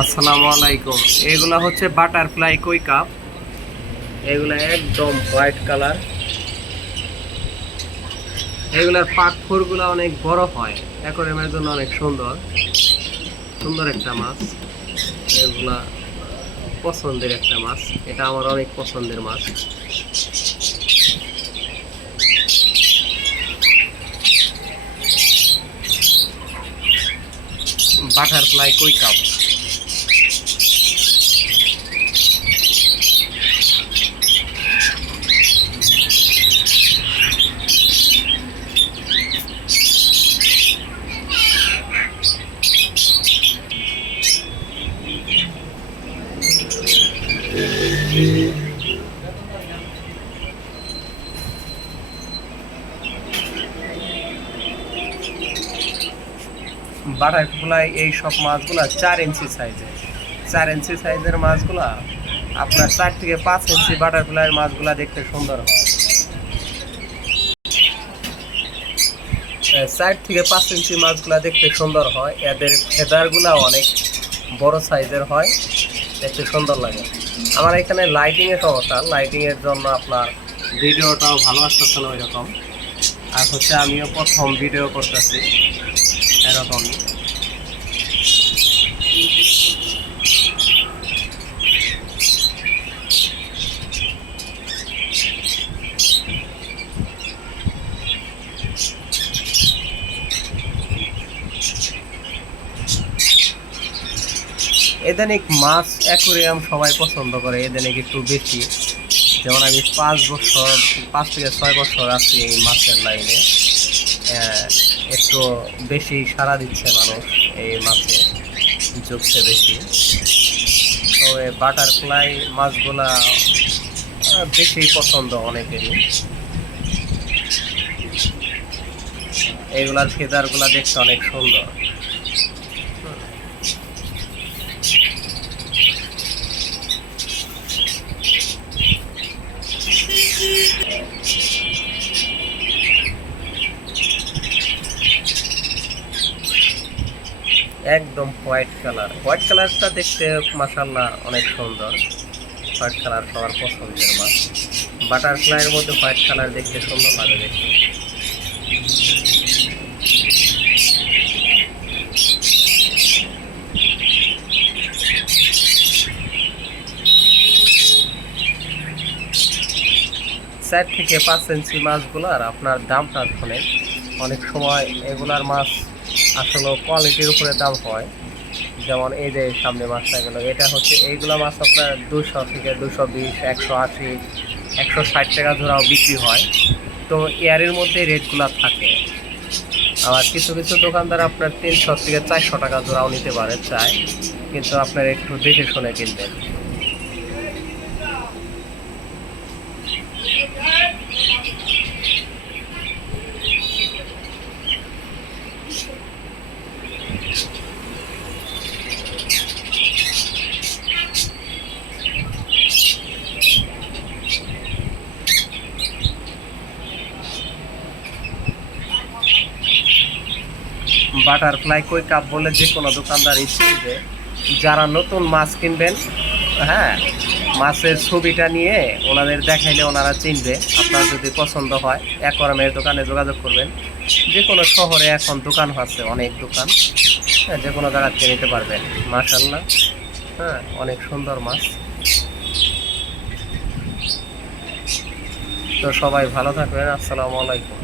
আসসালামু আলাইকুম। এগুলা হচ্ছে বাটারফ্লাই কই কাপ। এগুলা একদম হোয়াইট কালার। এগুলার পাখরগুলা অনেক বড় হয়, অ্যাকোয়ারিয়ামের জন্য অনেক সুন্দর সুন্দর একটা মাছ। এগুলা পছন্দের একটা মাছ, এটা আমার অনেক পছন্দের মাছ। বাটারফ্লাই কই কাপ। বাটারফ্লাই এই সব মাছগুলা 4 ইঞ্চি সাইজের। 4 ইঞ্চি সাইজের মাছগুলা আপনার 4 থেকে 5 ইঞ্চি বাটারফ্লাইয়ের মাছগুলা দেখতে সুন্দর হয়। 4 থেকে 5 ইঞ্চি মাছগুলা দেখতে সুন্দর হয়। এদের ফেদারগুলা অনেক বড় সাইজের হয়, দেখতে সুন্দর লাগে। আমার এখানে লাইটিংয়ের সমস্যা, লাইটিংয়ের জন্য আপনার ভিডিওটাও ভালো আসতেছে না ওই রকম। আর হচ্ছে আমিও প্রথম ভিডিও করতেছি এরকমই। এদেনিক মাছ অ্যাকোয়ারিয়াম সবাই পছন্দ করে, এদেনিক একটু বেশি। যেমন আমি 5 থেকে 6 বছর আছি এই মাছের লাইনে। একটু বেশি সাড়া দিচ্ছে মানুষ এই মাছে, ঝুঁকছে বেশি। তবে বাটারফ্লাই মাছগুলা বেশি পছন্দ অনেকেরই। এইগুলার ফেদারগুলা দেখতে অনেক সুন্দর। একদম হোয়াইট কালার। হোয়াইট কালারটা দেখতে মাশাআল্লাহ অনেক সুন্দর। হোয়াইট কালার সবার পছন্দের মাছ। বাটারফ্লাইয়ের মধ্যে হোয়াইট কালার দেখতে সুন্দর লাগে দেখতে। চার থেকে 5 ইঞ্চি মাছগুলার আপনার দামটা শোনেন। অনেক সময় এগুলার মাছ আসলে কোয়ালিটির উপরে দাম হয়। যেমন এই যে সামনে মাছটা গেলো, এটা হচ্ছে এইগুলা মাছ আপনার 200 থেকে 220, 180, 160 টাকা ধরাও বিক্রি হয়। তো এয়ারের মধ্যে রেটগুলো থাকে। আবার কিছু কিছু দোকানদার আপনার 300 থেকে 400 টাকা ধরাও নিতে পারে চায়, কিন্তু আপনার একটু দেখে শুনে কিনবেন। বাটারফ্লাই কই কাপ বলে যে কোনো দোকানদারই চিনবে। যারা নতুন মাছ কিনবেন, হ্যাঁ, মাছের ছবিটা নিয়ে ওনাদের দেখাইলে ওনারা চিনবে। আপনার যদি পছন্দ হয় অ্যাকোয়ারিয়ামের দোকানে যোগাযোগ করবেন। যে কোনো শহরে এখন দোকান আছে, অনেক দোকান, হ্যাঁ, যে কোনো জায়গা থেকে নিতে পারবেন। মাশাআল্লাহ, হ্যাঁ, অনেক সুন্দর মাছ। তো সবাই ভালো থাকবেন। আসসালামু আলাইকুম।